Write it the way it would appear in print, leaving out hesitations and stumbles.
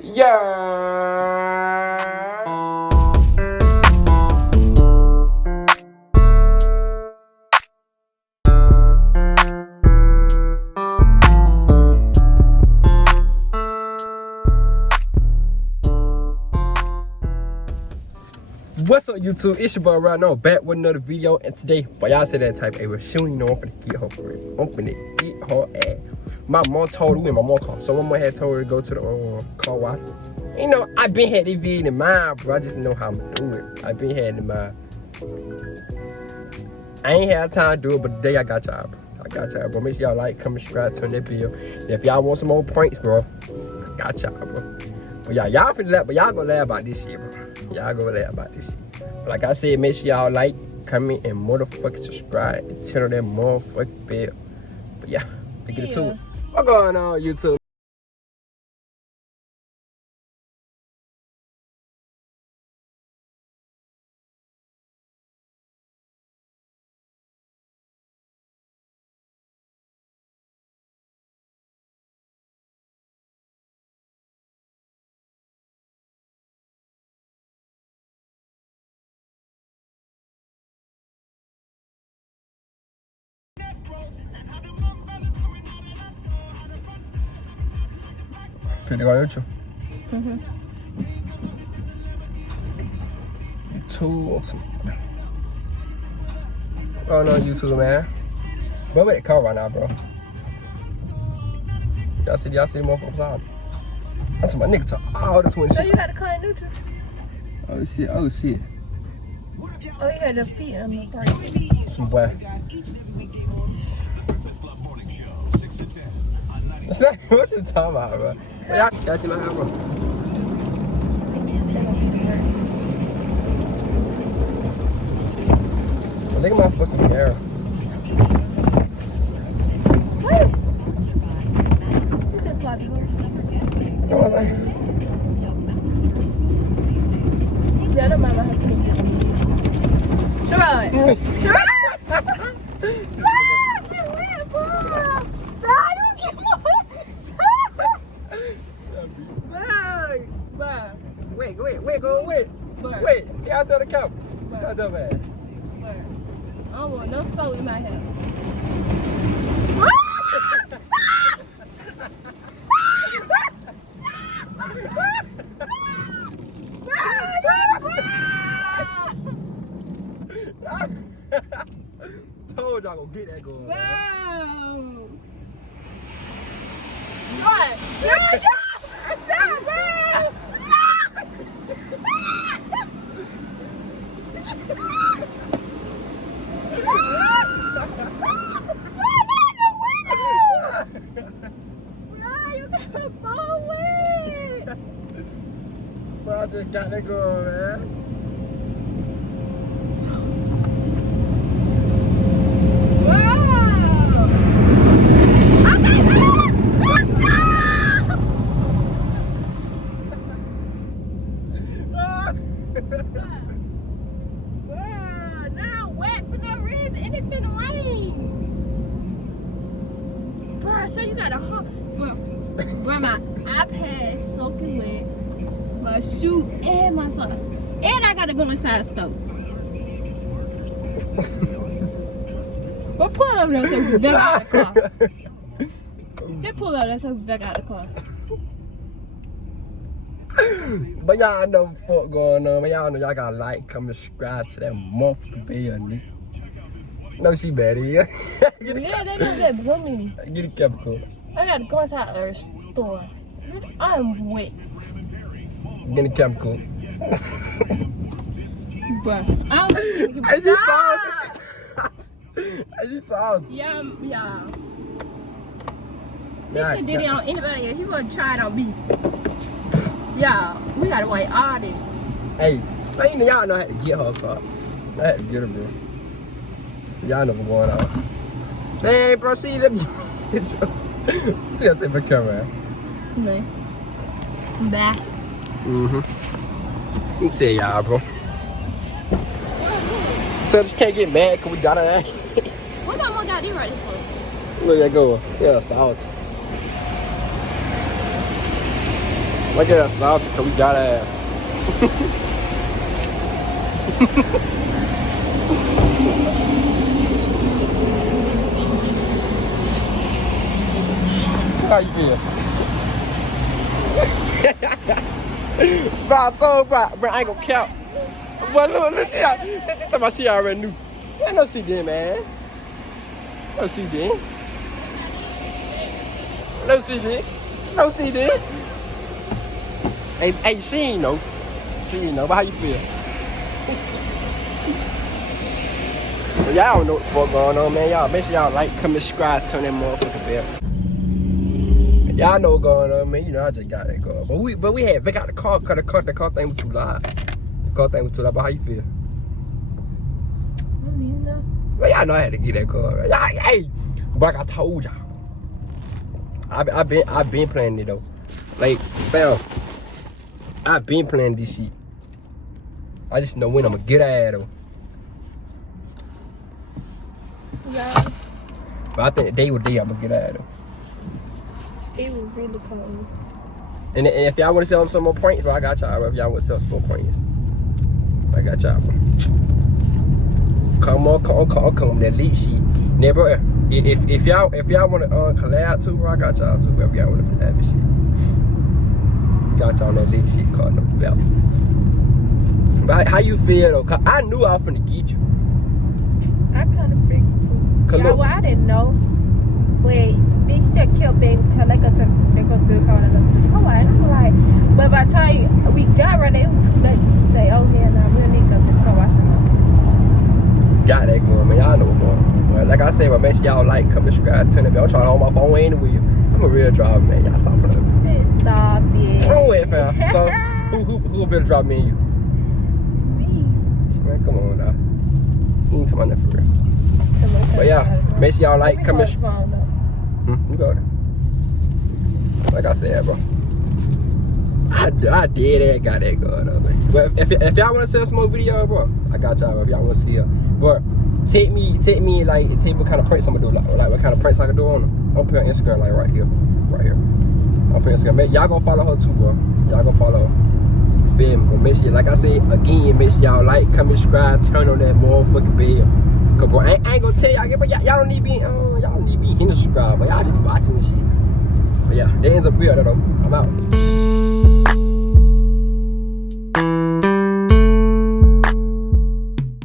Yeah. What's up, YouTube? It's your boy Rhino back with another video, and today, boy, y'all said that type A was shooting, you know, I'm finna get her for it. I'm finna get her ass. My mom told her when my mom called, so my mom had told her to go to the car wash. You know, I been had this video in mind, bro. I just know how I'm gonna do it. I been had it in mind. I ain't had time to do it, but today I got y'all, bro. I got y'all, bro. Make sure y'all like, comment, subscribe, turn that bell. And if y'all want some more pranks, bro, I got y'all, bro. But y'all finna laugh, but y'all gonna laugh about this shit, bro. Y'all gonna laugh about this shit. But like I said, make sure y'all like, comment, and motherfucking subscribe and turn on that motherfucking bell. But yeah, to get it to it. What's going on, YouTube? Pretty go YouTube. YouTube or some. Oh no, YouTube, man. But wait, car right now, bro. Y'all see the motherfuckers out. I'm talking about nigga talk all the twin shit. So you got a car in neutral? Oh shit, oh shit. Oh, you had your feet on the brake. Some boy. What you talking about, bro? Y'all see my hair, bro? Look at my fucking hair. What? You just plot yours. You know what I'm saying? Yeah, I don't mind my husband. Sherrod. Sherrod! Wait, y'all saw the cup. Y'all dumb ass. I don't want no soul in my hair. Told y'all gonna get that going. Wow. What? Stop, bro! Bro, I just got that girl, man. Now wet for no reason, and it finna rain. Bro, so you got a hot. Bro, my iPad soaking wet, my shoe and my socks, and I gotta go inside the stove. But pull over there so we back out of the car. Just pull over there so we back out of the car. But y'all know what the fuck going on, man. Y'all know y'all gotta like, comment, subscribe to that motherfucking bell, nigga. No, she bad, yeah. Yeah, they know that blooming. Get it chemical. I gotta go inside a store. I'm wet. Get it chemical. Bruh. I don't think I just saw it. I just saw it. Yeah. Yeah, He did it on anybody else. He wanna try it on me. Yeah, we gotta wait all day. Hey, man, y'all know how to get her car. I had to get her, bro. Y'all know what's going on. Hey, bro, see, let me. Just in the camera. No. Bye. Let me tell y'all, bro. So just can't get mad because we got her. What my mom got these ready for? Look at that go. Yeah, salt. Look at that sauce, cause we got ass. How you feel? Bro, I told bro, I ain't gonna count. But look, that's how she already knew. I know she did, man. No, she did. No, she did. No, she did. Hey, she ain't know. She ain't know. But how you feel? Well, y'all don't know what the fuck going on, man. Y'all make sure y'all like, comment, subscribe, turn that motherfucking bell. Y'all know what's going on, man. You know I just got that car. But we got the car, cause the car thing was too loud. The car thing was too loud. But how you feel? I don't even know. Well, y'all know I had to get that car. Y'all, hey, but like I told y'all, I've been playing it though. Like, fam, I've been playing this shit. I just know when I'm gonna get at though. Yeah, But I think the day with day I'm gonna get at though. it was really cold. And if y'all want to sell some more points, bro, I got y'all. Bro. If y'all want to sell some more points, I got y'all, bro. Come on, that lead sheet. Now, bro, if y'all want to collab too, bro, I got y'all too. Bro, if y'all want to collab and shit, got y'all on that lead sheet called the belt. But how you feel though? Cause I knew I was finna get you. I kind of figured too. Cause Yeah, look, well, I didn't know. But they just kept being, cause they go through the car, and I'm like, but by the time we got ready, it was too late to say, oh hell no, we don't need to go to the car wash no more. got that going, man. Y'all know what's going on. Well, like I said, man, make sure y'all like, comment, subscribe, turn the bell. I'm trying to hold my phone way in the wheel. I'm a real driver, man. Y'all stop putting up. Stop it. Oh, wait, fam. So, who better drive me and you? Me. Man, come on now. You ain't talking about that for real. But yeah, make sure y'all like, comment, you go there. Like I said, bro. I did that, got that going though, man. But if y'all want to sell some more video, bro, I got y'all. Bro. If y'all want to see her, bro, take me like what kind of pranks I'm gonna do, like what kind of pranks I can do on them. I'll put on Instagram, like right here. I'll put on Instagram. Y'all gonna follow her too, bro. Y'all gonna follow her. Feel me? But make sure, like I said again, make sure y'all like, comment, subscribe, turn on that motherfucking bell. Cause bro, I ain't gonna tell y'all, but y'all don't need be hitting subscribe, but y'all just be watching this shit. But yeah, that ends up weird though. I'm out.